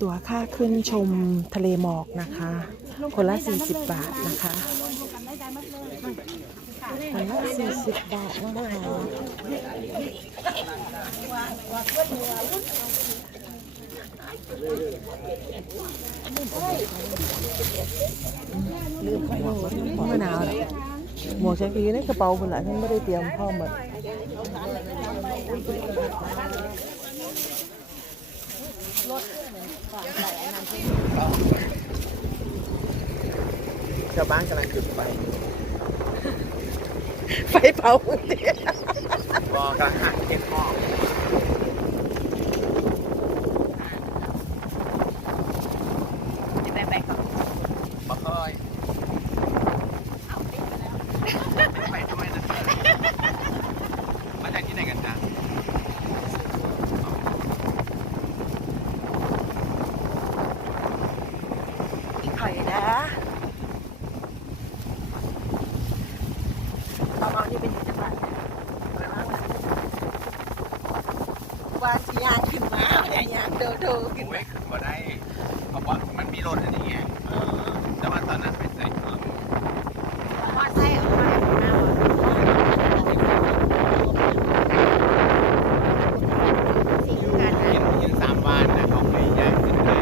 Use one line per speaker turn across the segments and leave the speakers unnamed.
ตั๋วค่าขึ้นชมทะเลหมอกนะคะ คนละ 40 บาทนะคะคนละ40 บาทนะคะลืมหมวกมะนาวหรอหมวกฉันคืออยู่ในกระเป๋าหมดละฉันไม่ได้เตรียมพร้อหมด
ชาวบ้านกำลังจุดไฟ
ไฟเผาเตีย
บอกกำลังหักเทียนหม้อ
ไปไปก่อน
มาค่อยไปด้วยนะมาจากที่ไหนกันจ๊ะ
อีกหน่อยนะเอาเอานี่เป็นจังหวัดว่าสิยางขึ้นมาเนี่ยยางโดโด ขึ้น
โอ้ยขึ้นมาได้เพราะว่ามันมีรถอันนี้ไงเออแต่ว่าตอนนั้นเป็นใส่เพิ่ม
มอไซค์ออกมาหน้าสีกันนะ
ยืนยืนสามวันนะเขาไม่ย้ายขึ้นได้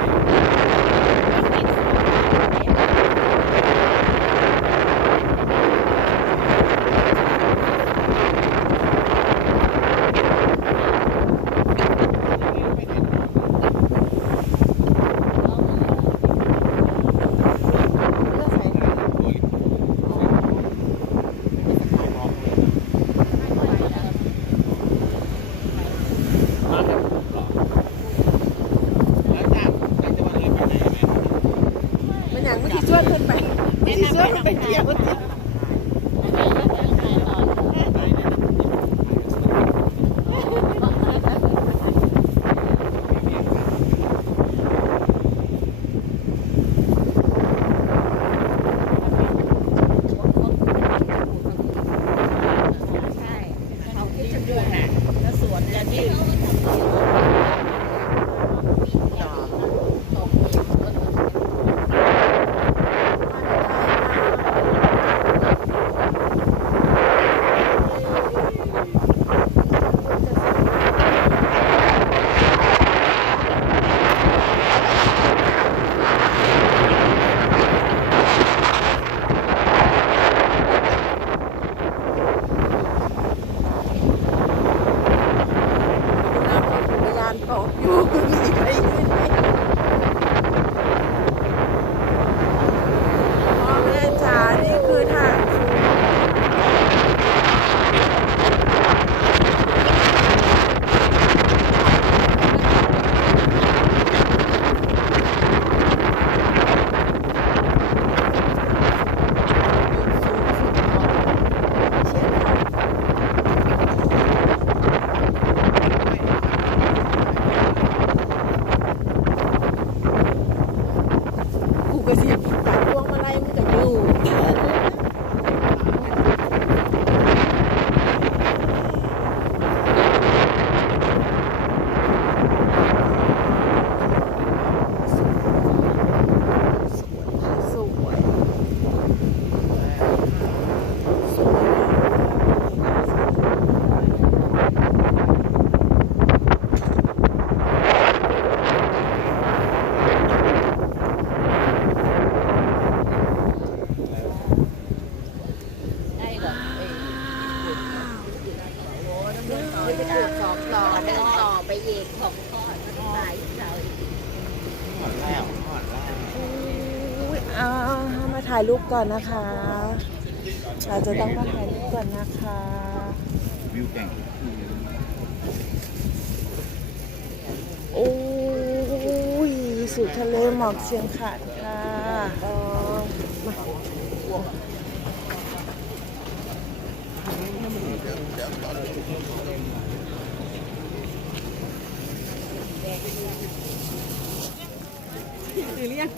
มันอย่างมันที่ชวนขึ้นไปมันที่ชวนขึ้น ไปเที่ยวที่
ใช่เขาคิดจะบวกน่ะแล้วสวนกันที่
ยานตกอยู่คุณมีไปขึ้นไหมพ่อแม่จ๋านี่คือทางกูกระสิบตัดพวงมาลัยมึงจะอยู่สวยสวย
ไปตรวจสอบต่อเดินต่อไปอีกของข้อสายเรา
หอดแล้วหอดแล้ว
อุ๊ยเอามาถ่ายรูปก่อนนะคะเราจะต้องมาถ่ายรูปก่อนนะคะ
วิวแก่ง
โอ้ยสุดทะเลหมอกเชียงขาดค่ะมาถือเรียง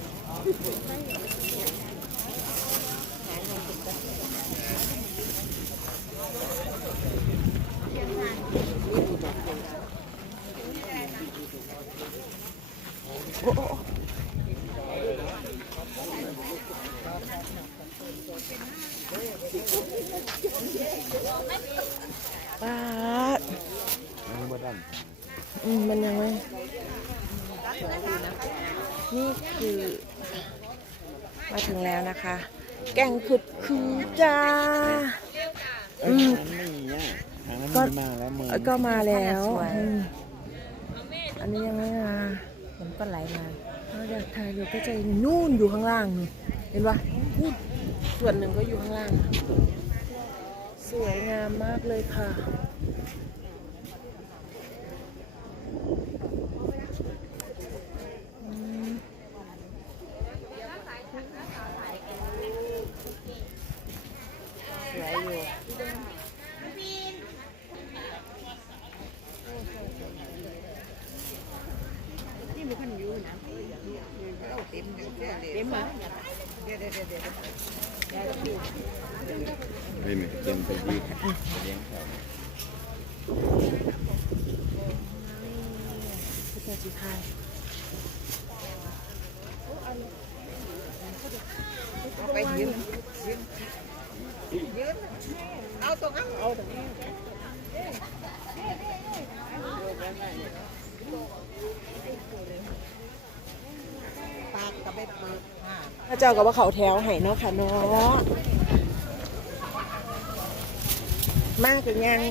ปาดอืมมันยังไม่ นี่คือ มาถึงแล้วนะคะ แกงขุดคือจ้า อืม ก็
มาแล้วเมือ
ก็มาแล้วอืมอันนี้ยังไม่มา
มันก็ไหลมา
เราอยากถ่ายอยู่ก็จะนู่นอยู่ข้างล่างนู่นเห็นปะนู่น ส่วนหนึ่งก็อยู่ข้างล่าง สวยงามมากเลยค่ะอืมสวยอยู่
เฮ้ยเต รียมไปยืดเลี้ยงแถว
พุทธจิตาย
ไปยืนยืนยืนเอาตรงนั้นเอาตรงนี้ปากกับเปิดอ่า
พระเจ้าก็บว่าเขาแถวไห่เนาะค่ะเนาะมากเป็นยัง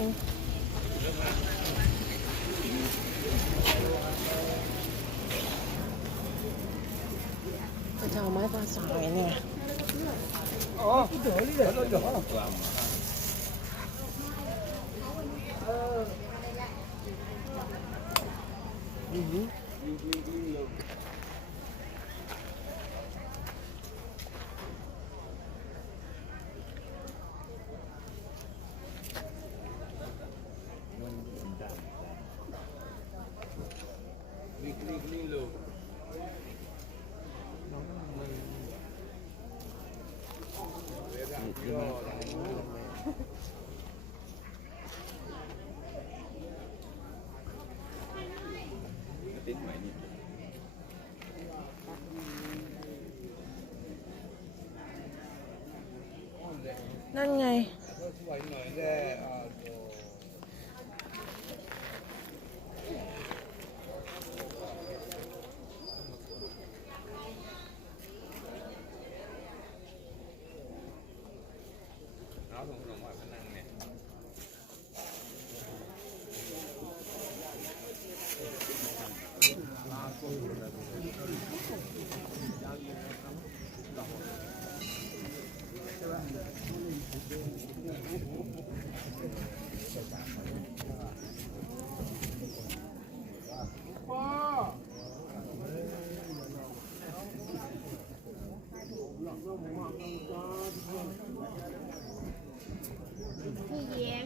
พระเจ้าไม้ปลาสายเนี่ย
อ๋อเดี๋ยวเดี๋ยเดี๋ยเอือ
ติดใหมนี่
นั่นไง
เอาถุงขนมมาพนังเนี่ย
พี่เยียง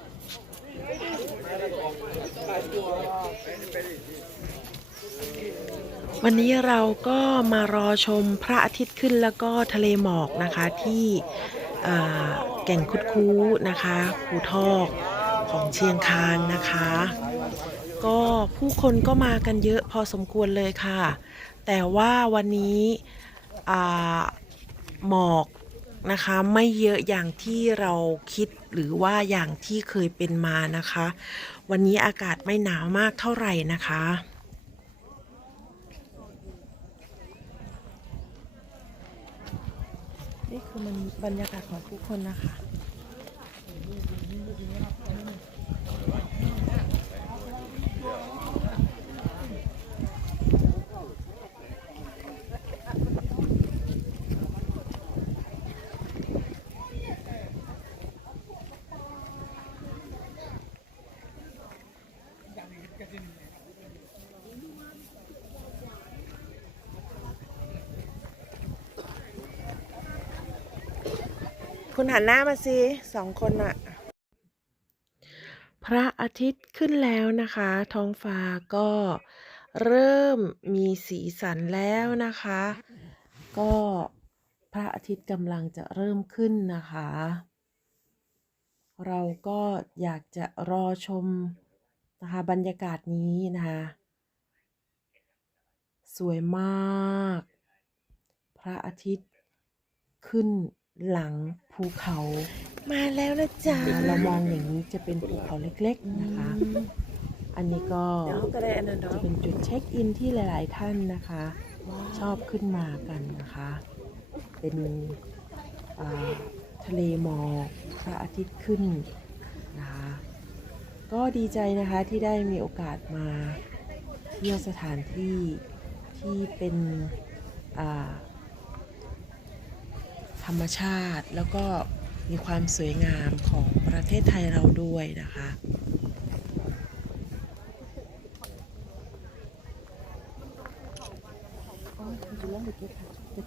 วั
นนี้เราก็มารอชมพระอาทิตย์ขึ้นแล้วก็ทะเลหมอกนะคะที่แก่งคุดคู้นะคะภูทอกของเชียงคานนะคะ ก็ผู้คนก็มากันเยอะพอสมควรเลยค่ะ แต่ว่าวันนี้หมอกนะคะไม่เยอะอย่างที่เราคิดหรือว่าอย่างที่เคยเป็นมานะคะ วันนี้อากาศไม่หนาวมากเท่าไหร่นะคะ นี่คือมันบรรยากาศของทุกคนนะคะ คุณหันหน้ามาสิสองคนอะพระอาทิตย์ขึ้นแล้วนะคะ ท้องฟ้าก็เริ่มมีสีสันแล้วนะคะ ก็พระอาทิตย์กำลังจะเริ่มขึ้นนะคะ เราก็อยากจะรอชมนะคะบรรยากาศนี้นะคะ สวยมาก พระอาทิตย์ขึ้นหลัง ภูเขามาแล้วนะจ๊ะเรามองอย่างนี้จะเป็นภูเขาเล็กๆนะคะ อันนี้ก็จะเป็นจุดเช็คอินที่หลาย ๆ ท่านนะคะ ชอบขึ้นมากันนะคะ เป็นอ่าทะเลหมอกพระอาทิตย์ขึ้นนะคะก็ดีใจนะคะที่ได้มีโอกาสมาเที่ยวสถานที่ที่เป็นอ่า ธรรมชาติ แล้วก็มีความสวยงามของประเทศไทยเราด้วยนะคะ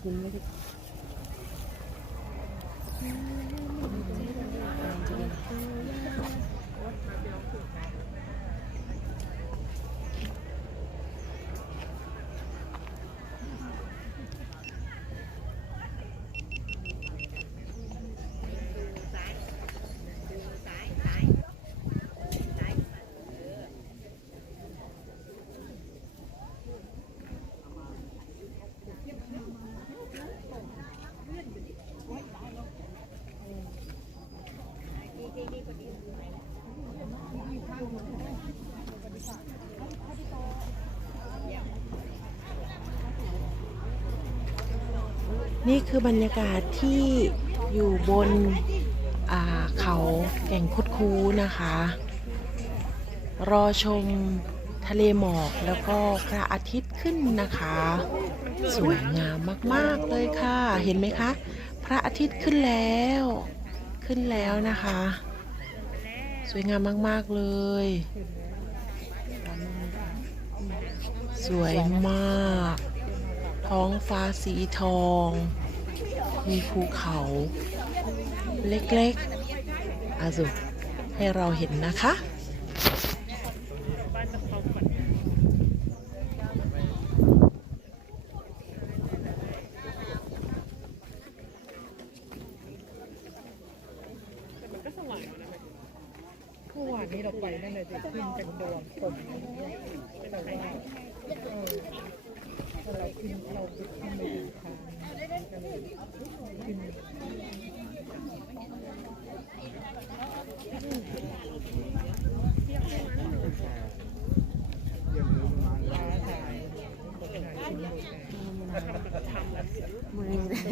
นี่ได้ นี่คือบรรยากาศที่อยู่บนอ่าเขาแก่งคุดคูนะคะ รอชมทะเลหมอกแล้วก็พระอาทิตย์ขึ้นนะคะ สวยงามมาก ๆ เลยค่ะ เห็นไหมคะ พระอาทิตย์ขึ้นแล้ว ขึ้นแล้วนะคะ สวยงามมาก ๆ เลย สวยมาก ท้องฟ้าสีทอง มีภูเขา เล็ก ๆ อาสุให้เราเห็นนะคะ